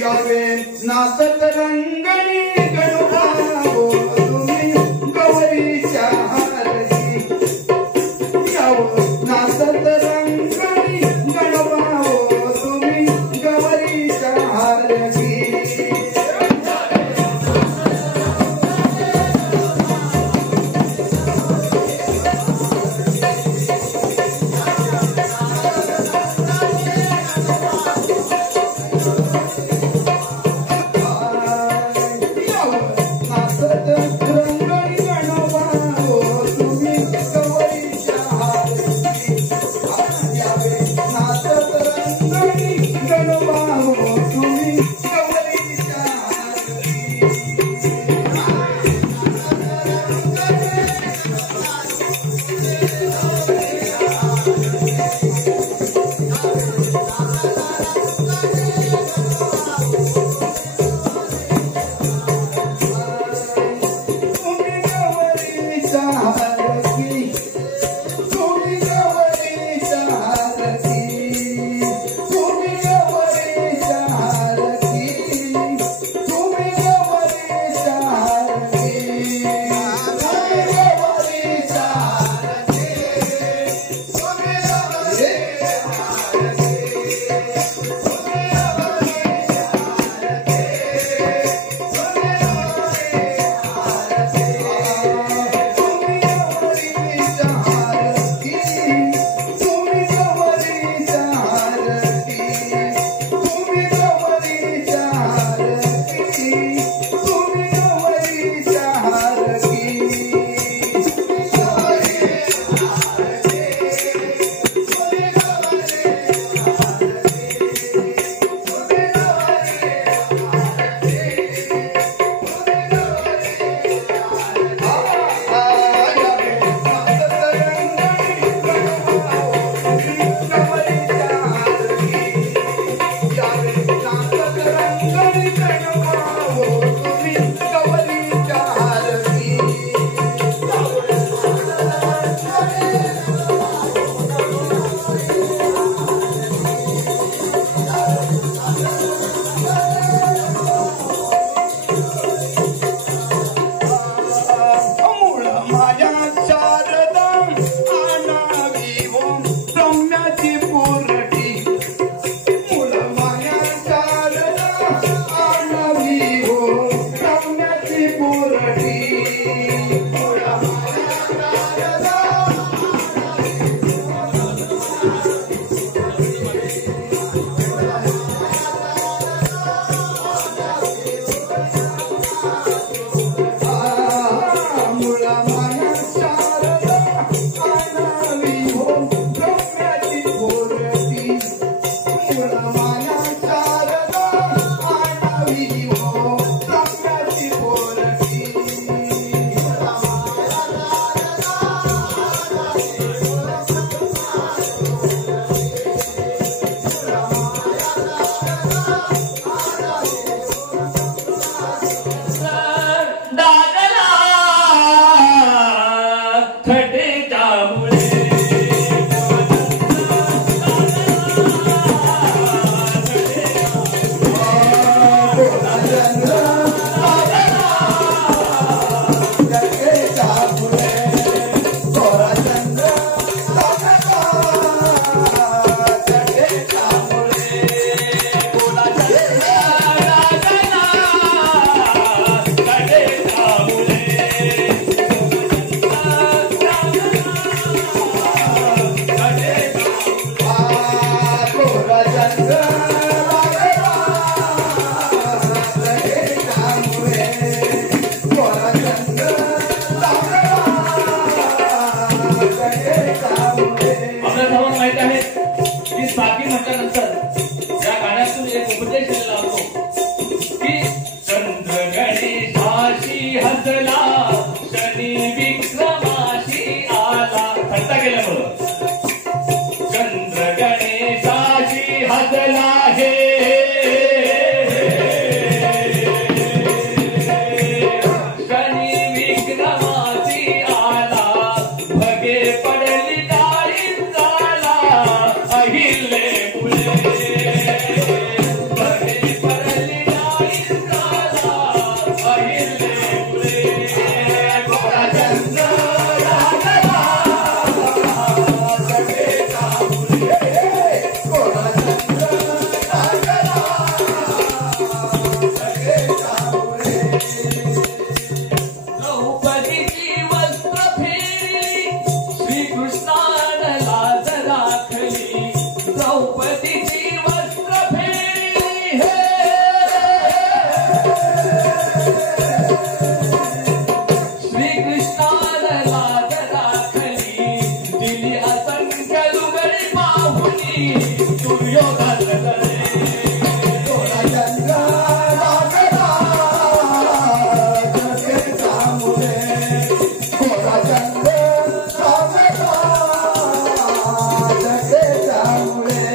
यावे नाचत रंगणी गणभावो तुम्ही गौरीच्या आरती यावं नाचत रंगणी गणभावो तुम्ही गौरीच्या आरती पडली द्रौपदीची वस्त्र फेडली हे श्रीकृष्णाला लाज राखली दिली असंख्य लुगडी पाहुनी दुर्योधन लढले थोडा चंद्र लागला जगेचा मुळे थोडा चंद्र लागला जगेचा मुळे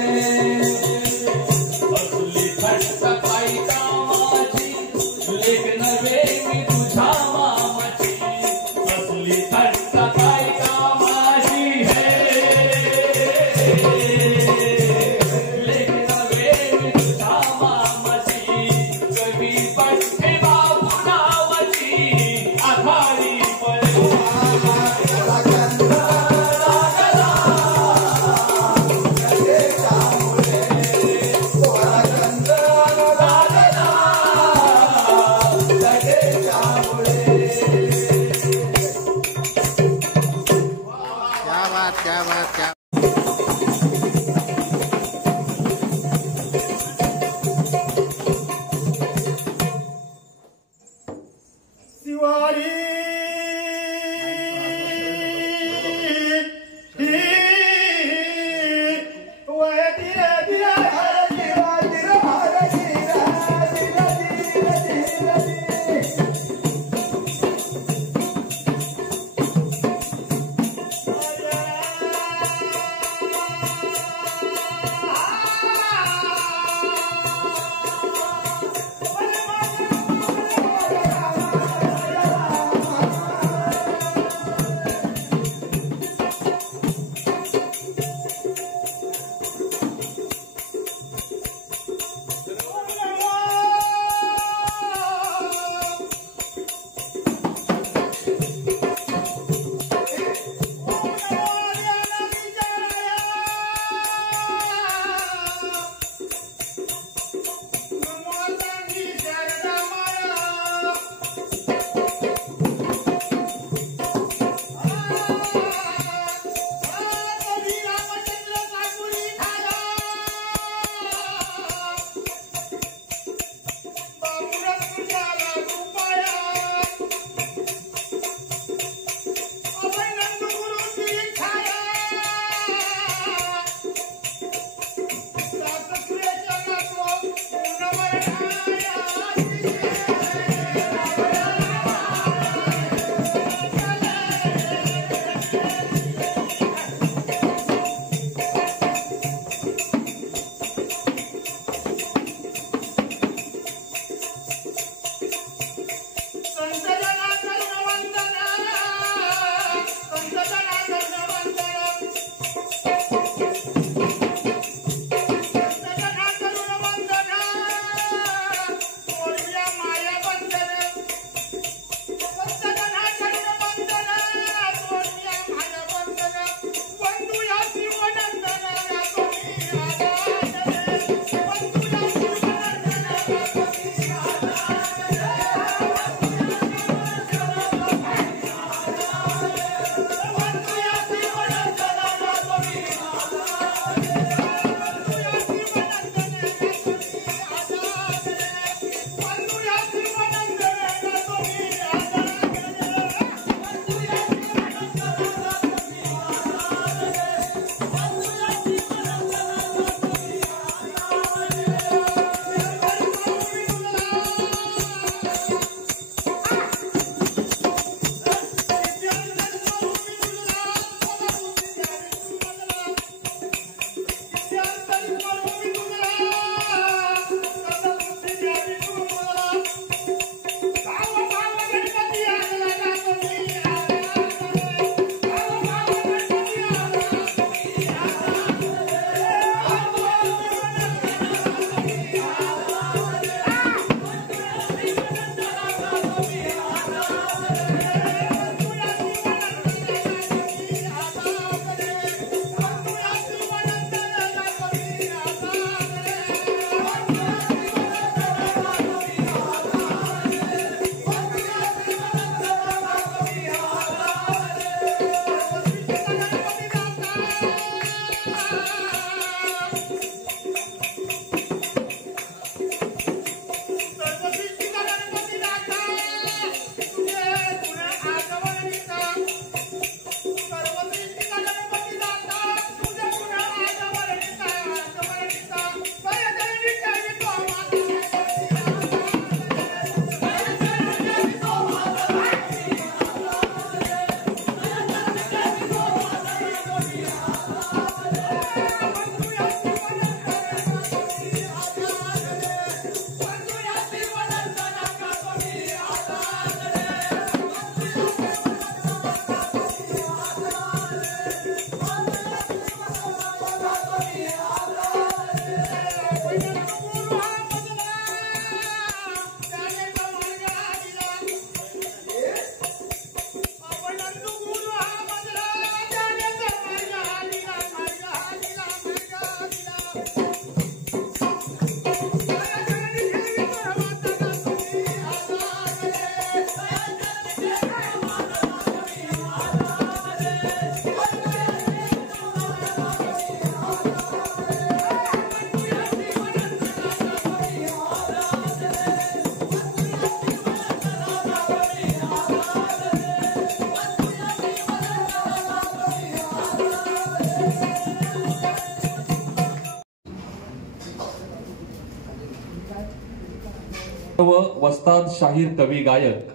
सर्व वस्ताद शाहीर कवी गायक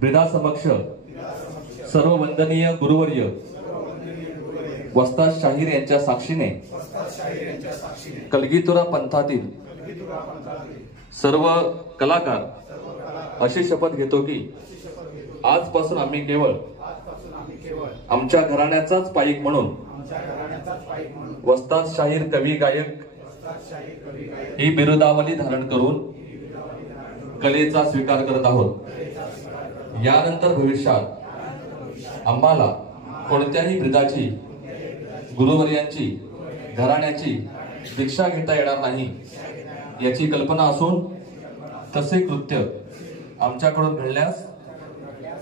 ब्रिदा समक्ष सर्व वंदनीय गुरुवर्य वस्ताद शाहीर यांच्या साक्षीने कलगीतुरा पंथातील सर्व कलाकार अशी शपथ घेतो की आजपासून आम्ही केवळ आमच्या घराण्याचाच पाईक म्हणून वस्ताद शाहीर कवी गायक ही बिरुदावली धारण करून कलेचा स्वीकार करत आहोत। यानंतर भविष्यात आम्हाला कोणत्याही ब्रिदाची गुरुवर्यांची घराण्याची दीक्षा घेता येणार नाही याची कल्पना असून तसे कृत्य आमच्याकडून घडल्यास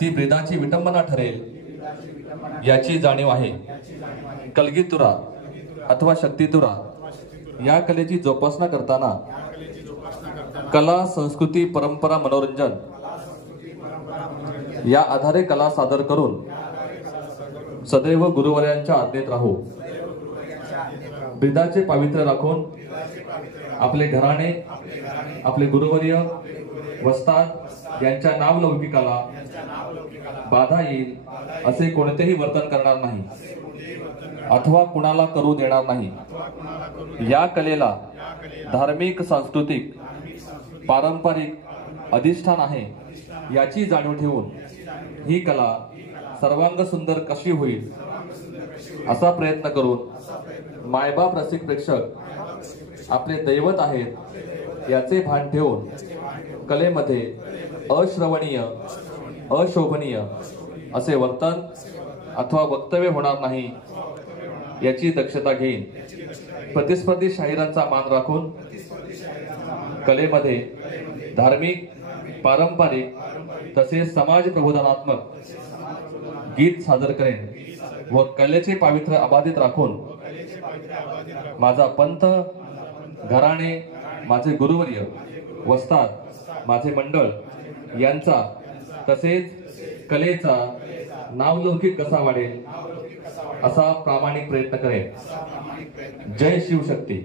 ती ब्रिदाची विटंबना ठरेल याची जाणीव आहे। कलगीतुरा अथवा शक्तितुरा या कलेची जोपासना करताना कला संस्कृती परंपरा मनोरंजन या आधारे कला सादर करून सदैव गुरुवर्यांच्या आज्ञेत राहू। ब्रिदाचे पावित्र्य राखून आपले घराणे आपले गुरुवर्य वस्ताद यांच्या नावलौकिकाला बाधा येईल असे कोणतेही वर्तन करणार नाही अथवा कुणाला करू देणार नाही। या कलेला धार्मिक सांस्कृतिक पारंपरिक अधिष्ठान आहे याची जाणीव ठेवून ही कला सर्वांग सुंदर कशी होईल असा प्रयत्न करून मायबाप रसिक प्रेक्षक आपले दैवत आहेत याचे भान ठेवून कलेमध्ये अश्रवणीय अशोभनीय असे वर्तन अथवा वक्तव्य होणार नाही याची दक्षता घेईन। प्रतिस्पर्धी शाहिरांचा मान राखून कलेमध्ये धार्मिक पारंपरिक तसेच समाज प्रबोधनात्मक गीत सादर करेन व कलेचे पावित्र्य अबाधित राखून माझा पंथ घराणे माझे गुरुवर्य वस्ताद माझे मंडळ यांचा तसेच कलेचा नावलौकिक कसा वाढेल असा प्रामाणिक प्रयत्न करेन। जय शिवशक्ती।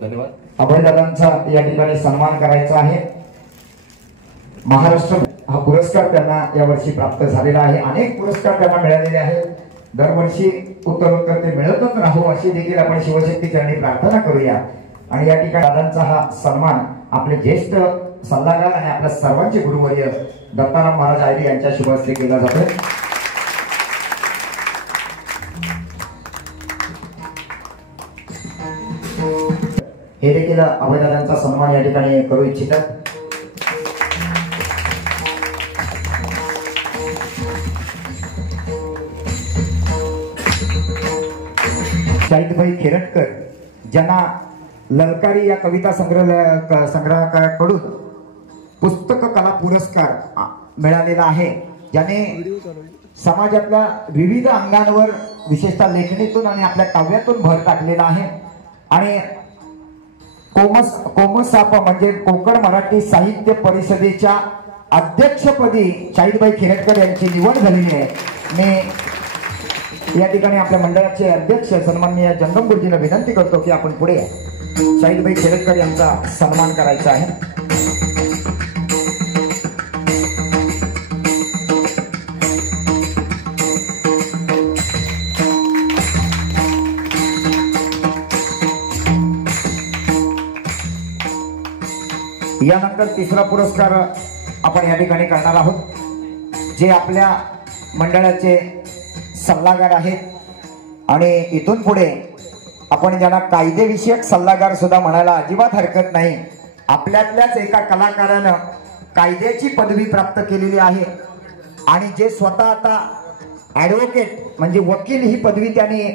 धन्यवाद। अभयदादांचा या ठिकाणी सन्मान करायचा आहे। महाराष्ट्र हा पुरस्कार त्यांना यावर्षी प्राप्त झालेला आहे। अनेक पुरस्कार त्यांना मिळालेले आहेत। दरवर्षी उत्तरोत्तर ते मिळतच राहू अशी देखील आपण शिवशक्ती चरणी प्रार्थना करूया। आणि या ठिकाणी दादांचा हा सन्मान आपले ज्येष्ठ सल्लागार आणि आपल्या सर्वांचे गुरुवर्य दत्ताराम महाराज आयरे यांच्या शुभ हस्ते केला जातो। हे देखील अभयदादांचा सन्मान या ठिकाणी करू इच्छितात। शाहिदभाई खेरटकर ज्यांना ललकारी या कविता संग्रहाकडून पुस्तक कला पुरस्कार मिळालेला आहे, ज्याने समाजातल्या विविध अंगांवर विशेषतः लेखणीतून आणि आपल्या काव्यातून भर टाकलेला आहे। आणि कोमसाप म्हणजे कोकण मराठी साहित्य परिषदेच्या अध्यक्षपदी शाहिदभाई खेरटकर यांची निवड झालेली आहे। मी या ठिकाणी आपल्या मंडळाचे अध्यक्ष सन्माननीय जंगम गुरुजींना विनंती करतो की आपण पुढे शाहिदभाई खेरटकर यांचा सन्मान करायचा आहे। यानंतर तिसरा पुरस्कार आपण या ठिकाणी करणार आहोत, जे आपल्या मंडळाचे सल्लागार आहेत। आणि इथून पुढे आपण ज्यांना कायदेविषयक सल्लागार सुद्धा म्हणायला अजिबात हरकत नाही। आपल्यातल्याच एका कलाकारानं कायद्याची पदवी प्राप्त केलेली आहे आणि जे स्वतः आता ॲडव्होकेट म्हणजे वकील ही पदवी त्यांनी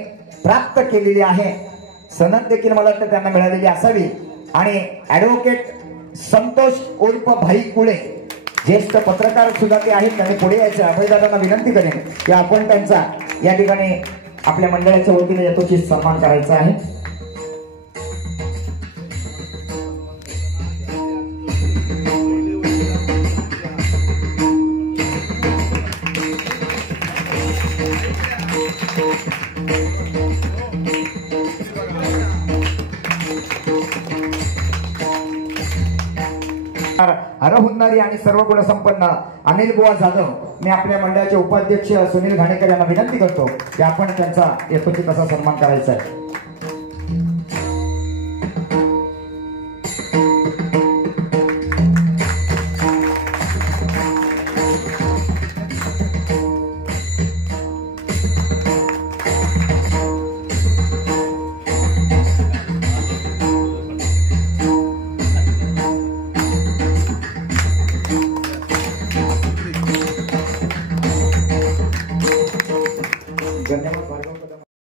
प्राप्त केलेली आहे। सनद देखील मला वाटतं त्यांना मिळालेली असावी। आणि ॲडव्होकेट संतोष उर्फ भाई कुळे ज्येष्ठ पत्रकार सुद्धा ते आहेत, त्यांनी पुढे यायचं। अभयदादांना विनंती करेन की आपण त्यांचा या ठिकाणी आपल्या मंडळाच्या वतीने यथोचित सन्मान करायचा आहे। हरहुन्नारी आणि सर्व गुण संपन्न अनिल बुवा जाधव मी आपल्या मंडळाचे उपाध्यक्ष सुनील घाणेकर यांना विनंती करतो की आपण त्यांचा यथोचित असा सन्मान करायचा आहे.